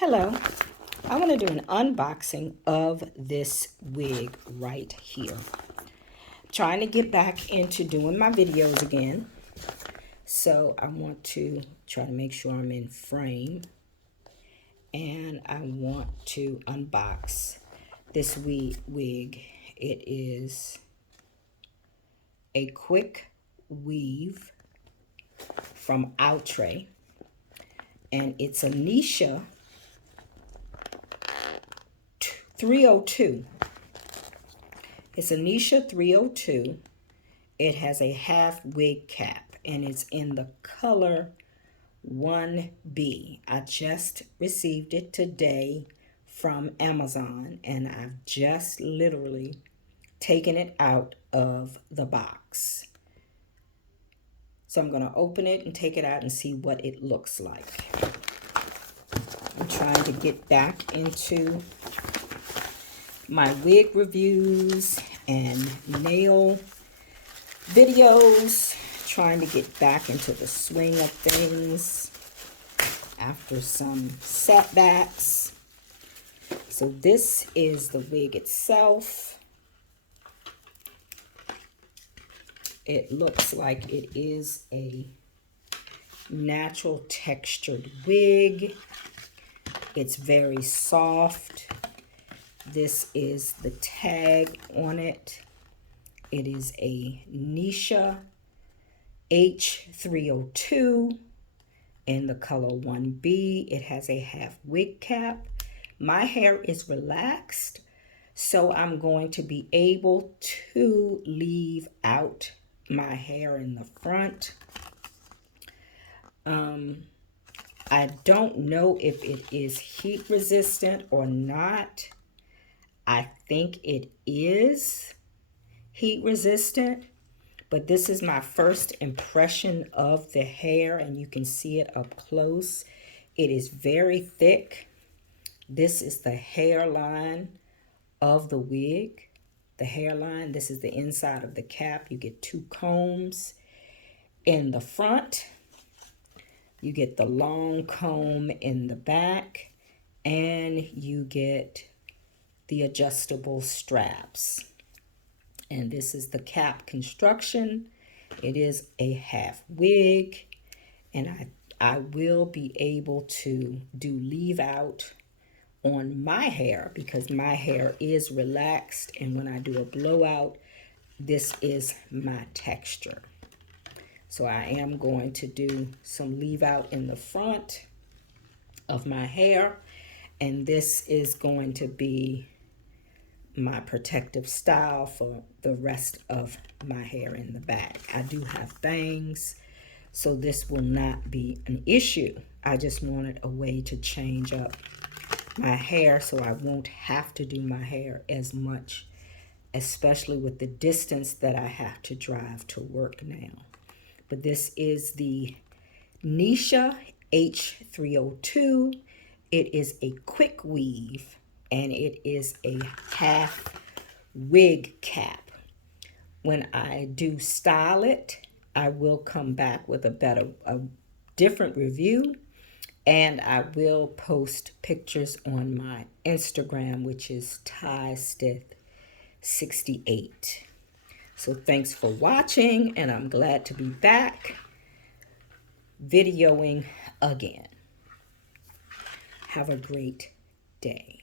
Hello, I want to do an unboxing of this wig right here. Trying to get back into doing my videos again. So I want to try to make sure I'm in frame. And I want to unbox this wig. It is a quick weave from Outre. And it's a Neesha 302. It's a Neesha 302. It has a half wig cap and it's in the color 1B. I just received it today from Amazon and I've just literally taken it out of the box. So I'm going to open it and take it out and see what it looks like. I'm trying to get back into my wig reviews and nail videos, trying to get back into the swing of things after some setbacks. So this is the wig itself. It looks like it is a natural textured wig. It's very soft. This is the tag on it. It is a Neesha H302 in the color 1B. It has a half wig cap. My hair is relaxed, so I'm going to be able to leave out my hair in the front. I don't know if it is heat resistant or not. I think it is heat resistant, but this is my first impression of the hair and you can see it up close. It is very thick. This is the hairline of the wig. The hairline, this is the inside of the cap. You get two combs in the front. You get the long comb in the back and you get the adjustable straps. And this is the cap construction. It is a half wig and I will be able to do leave out on my hair because my hair is relaxed, and when I do a blowout, this is my texture. So I am going to do some leave out in the front of my hair, and this is going to be my protective style for the rest of my hair in the back. I do have bangs, so this will not be an issue. I just wanted a way to change up my hair so I won't have to do my hair as much, especially with the distance that I have to drive to work now. But this is the Neesha H302. It is a quick weave and it is a half wig cap. When I do style it, I will come back with a different review, and I will post pictures on my Instagram, which is Tige-Talley68. So thanks for watching, and I'm glad to be back videoing again. Have a great day.